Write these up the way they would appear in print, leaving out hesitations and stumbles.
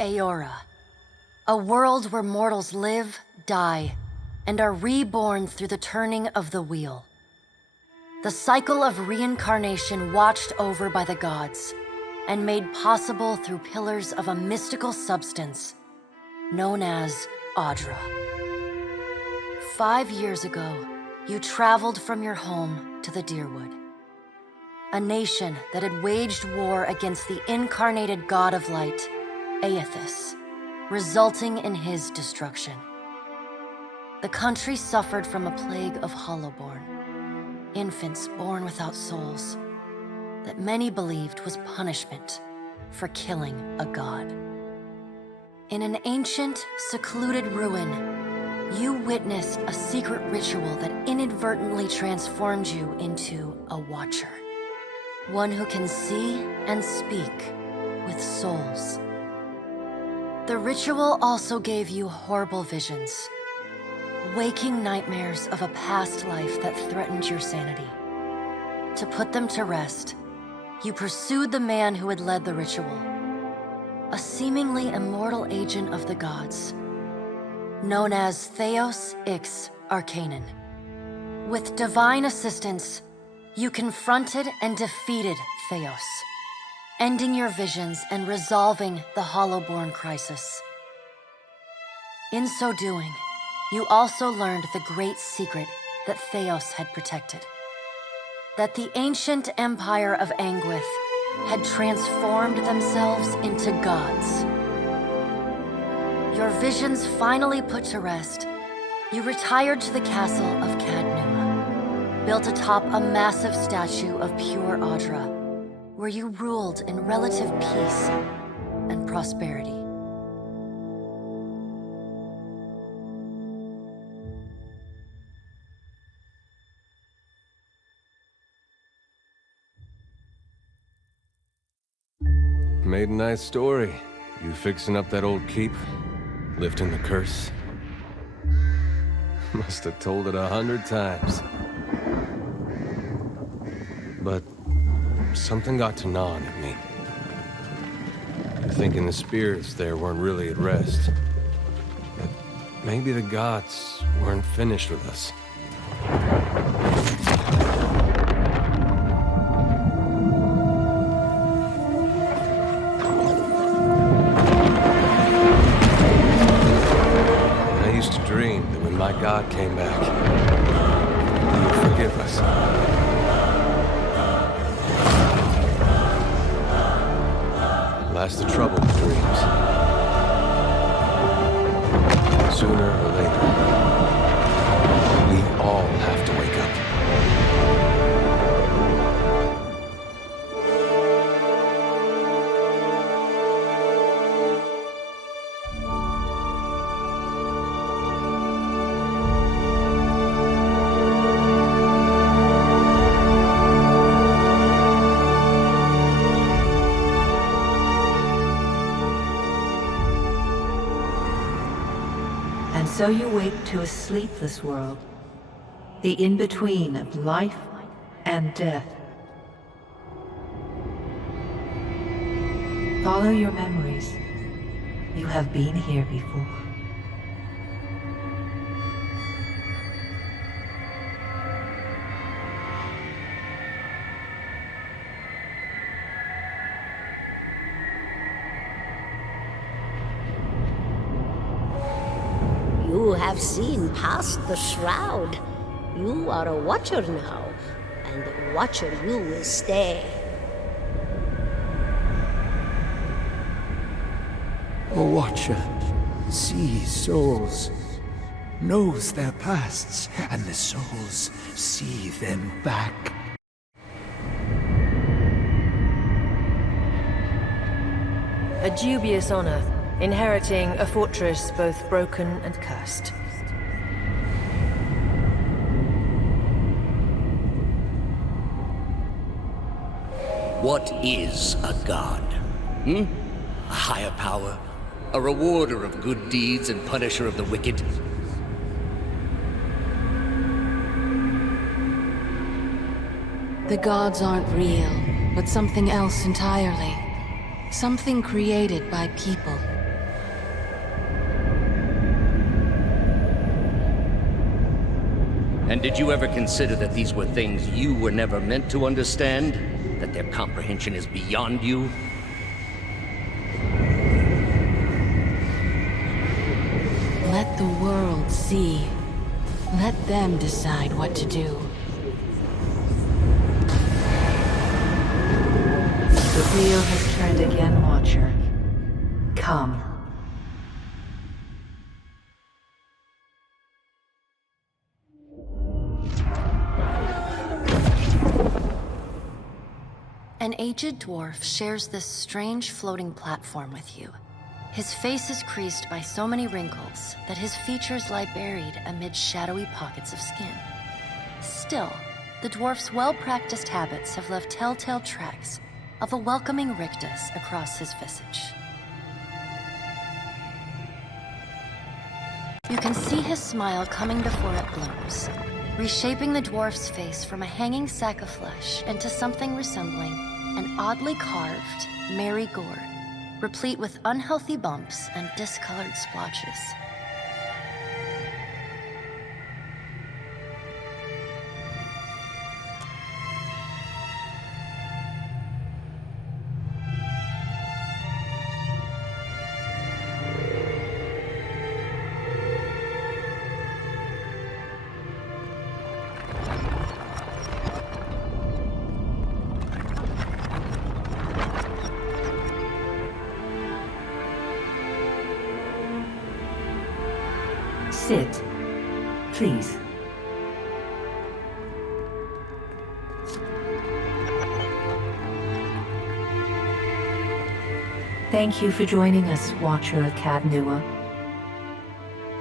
Aora, a world where mortals live, die, and are reborn through the turning of the wheel. The cycle of reincarnation watched over by the gods and made possible through pillars of a mystical substance known as Audra. 5 years ago, you traveled from your home to the Deerwood, a nation that had waged war against the incarnated god of light, Aethys, resulting in his destruction. The country suffered from a plague of hollowborn, infants born without souls, that many believed was punishment for killing a god. In an ancient, secluded ruin, you witnessed a secret ritual that inadvertently transformed you into a watcher. One who can see and speak with souls. The ritual also gave you horrible visions, waking nightmares of a past life that threatened your sanity. To put them to rest, you pursued the man who had led the ritual, a seemingly immortal agent of the gods, known as Theos Ix Arcanon. With divine assistance, you confronted and defeated Theos, ending your visions and resolving the Hollowborn crisis. In so doing, you also learned the great secret that Theos had protected. That the ancient empire of Anguith had transformed themselves into gods. Your visions finally put to rest, you retired to the castle of Cadnua, built atop a massive statue of pure Audra, where you ruled in relative peace and prosperity. Made a nice story. You fixing up that old keep, lifting the curse. Must have told it 100 times. But something got to gnawing at me. Thinking the spirits there weren't really at rest. That maybe the gods weren't finished with us. My God came back. He would forgive us. Last the trouble with dreams. Sooner or later, we all have to wake up. So you wake to a sleepless world, the in-between of life and death. Follow your memories. You have been here before. You have seen past the shroud. You are a watcher now, and a watcher you will stay. A watcher sees souls, knows their pasts, and the souls see them back. A dubious honor, inheriting a fortress both broken and cursed. What is a god? A higher power? A rewarder of good deeds and punisher of the wicked? The gods aren't real, but something else entirely. Something created by people, And did you ever consider that these were things you were never meant to understand? That their comprehension is beyond you? Let the world see. Let them decide what to do. The wheel has turned again, Watcher. Come. An aged dwarf shares this strange floating platform with you. His face is creased by so many wrinkles that his features lie buried amid shadowy pockets of skin. Still, the dwarf's well-practiced habits have left telltale tracks of a welcoming rictus across his visage. You can see his smile coming before it blooms, reshaping the dwarf's face from a hanging sack of flesh into something resembling an oddly carved, merry gourd, replete with unhealthy bumps and discolored splotches. Sit, please. Thank you for joining us, Watcher of Cadnua.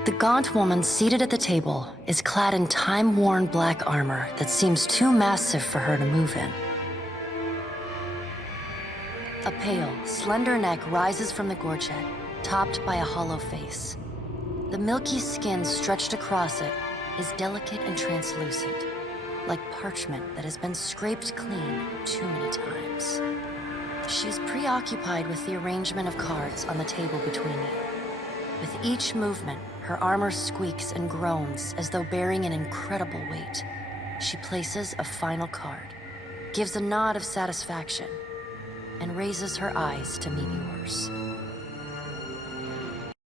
The gaunt woman seated at the table is clad in time-worn black armor that seems too massive for her to move in. A pale, slender neck rises from the gorget, topped by a hollow face. The milky skin stretched across it is delicate and translucent, like parchment that has been scraped clean too many times. She is preoccupied with the arrangement of cards on the table between you. With each movement, her armor squeaks and groans as though bearing an incredible weight. She places a final card, gives a nod of satisfaction, and raises her eyes to meet yours.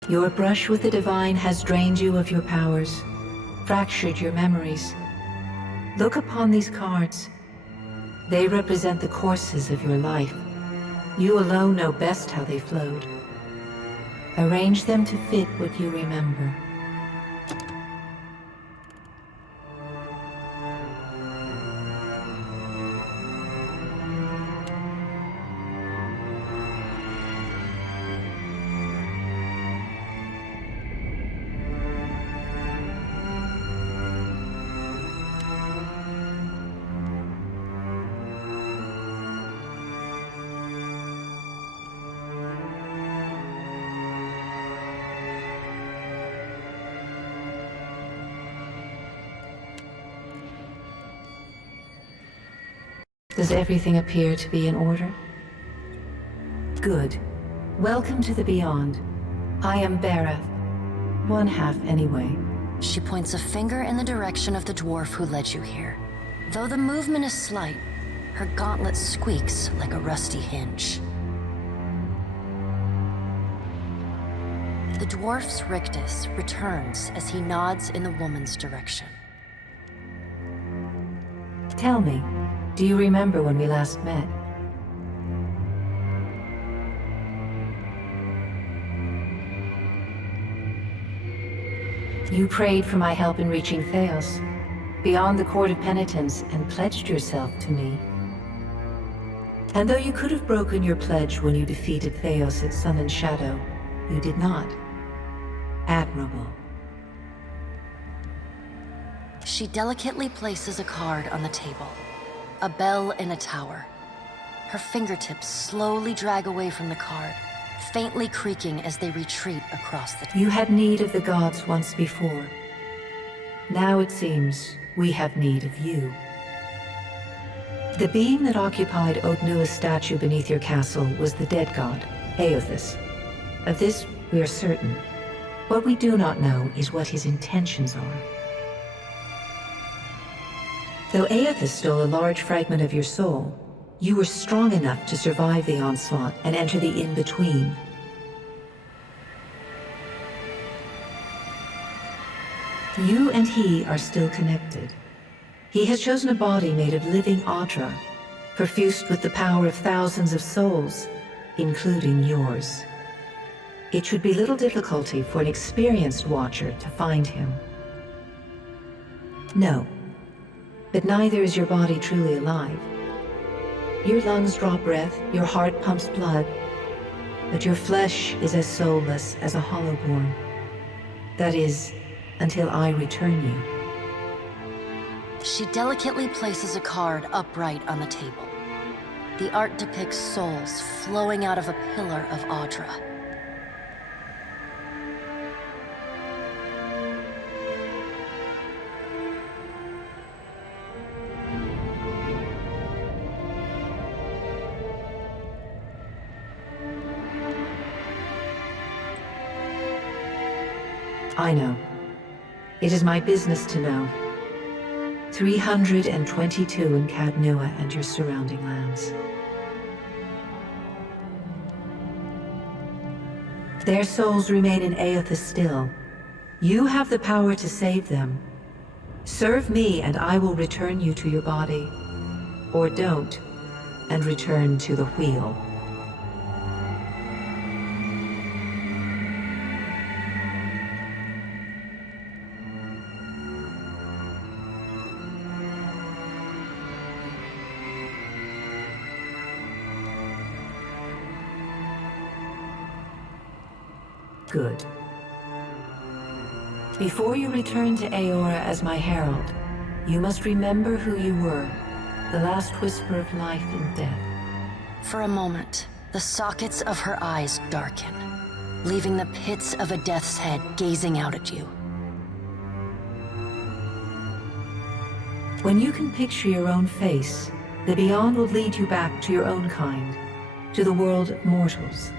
Your brush with the divine has drained you of your powers, fractured your memories. Look upon these cards. They represent the courses of your life. You alone know best how they flowed. Arrange them to fit what you remember. Does everything appear to be in order? Good. Welcome to the Beyond. I am Berath. One half, anyway. She points a finger in the direction of the dwarf who led you here. Though the movement is slight, her gauntlet squeaks like a rusty hinge. The dwarf's rictus returns as he nods in the woman's direction. Tell me, do you remember when we last met? You prayed for my help in reaching Theos, beyond the Court of Penitence, and pledged yourself to me. And though you could have broken your pledge when you defeated Theos at Sun and Shadow, you did not. Admirable. She delicately places a card on the table. A bell in a tower. Her fingertips slowly drag away from the card, faintly creaking as they retreat across the table. You had need of the gods once before. Now it seems we have need of you. The being that occupied Odnua's statue beneath your castle was the dead god, Aothus. Of this we are certain. What we do not know is what his intentions are. Though Aethys stole a large fragment of your soul, you were strong enough to survive the onslaught and enter the in-between. You and he are still connected. He has chosen a body made of living Audra, perfused with the power of thousands of souls, including yours. It should be little difficulty for an experienced watcher to find him. No, but neither is your body truly alive. Your lungs draw breath, your heart pumps blood, but your flesh is as soulless as a hollowborn. That is, until I return you. She delicately places a card upright on the table. The art depicts souls flowing out of a pillar of Audra. I know. It is my business to know. 322 in Cadnua and your surrounding lands. Their souls remain in Aethys still. You have the power to save them. Serve me and I will return you to your body. Or don't, and return to the wheel. Good. Before you return to Aora as my herald, you must remember who you were, the last whisper of life and death. For a moment, the sockets of her eyes darken, leaving the pits of a death's head gazing out at you. When you can picture your own face, the Beyond will lead you back to your own kind, to the world of mortals.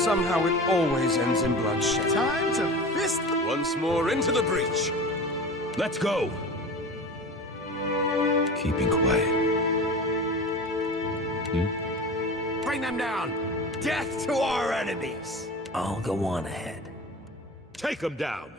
somehow it always ends in bloodshed. Time to fist the... Once more into the breach. Let's go! Keeping quiet. Bring them down! Death to our enemies! I'll go on ahead. Take them down!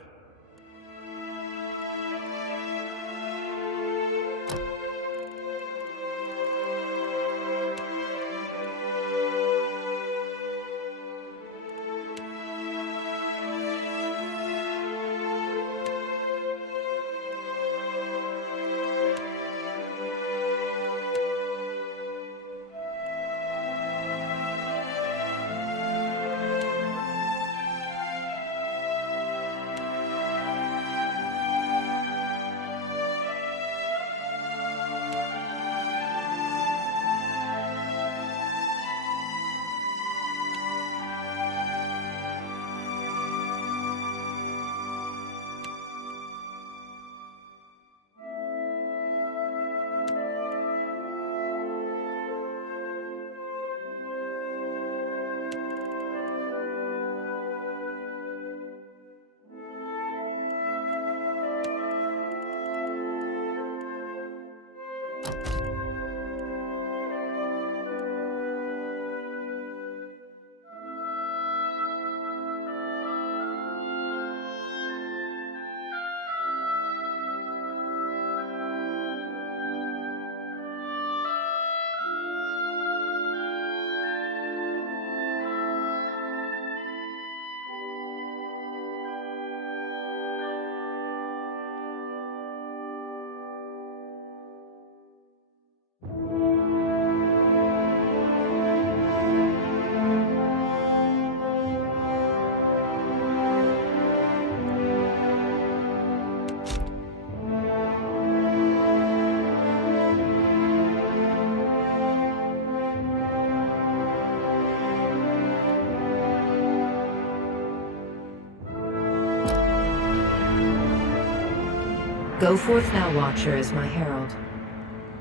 Go forth now, Watcher, as my herald.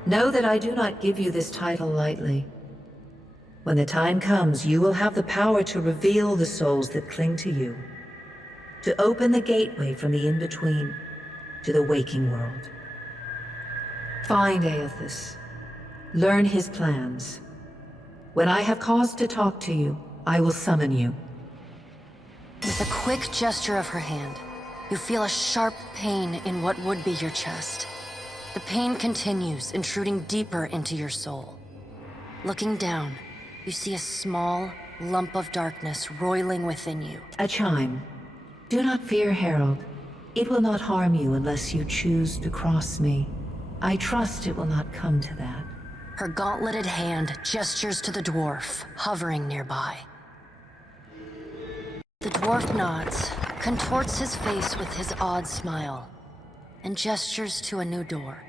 Know that I do not give you this title lightly. When the time comes, you will have the power to reveal the souls that cling to you, to open the gateway from the in-between to the waking world. Find Aethys. Learn his plans. When I have cause to talk to you, I will summon you. With a quick gesture of her hand, you feel a sharp pain in what would be your chest. The pain continues, intruding deeper into your soul. Looking down, you see a small lump of darkness roiling within you. A chime. Do not fear, Herald. It will not harm you unless you choose to cross me. I trust it will not come to that. Her gauntleted hand gestures to the dwarf, hovering nearby. The dwarf nods, contorts his face with his odd smile, and gestures to a new door.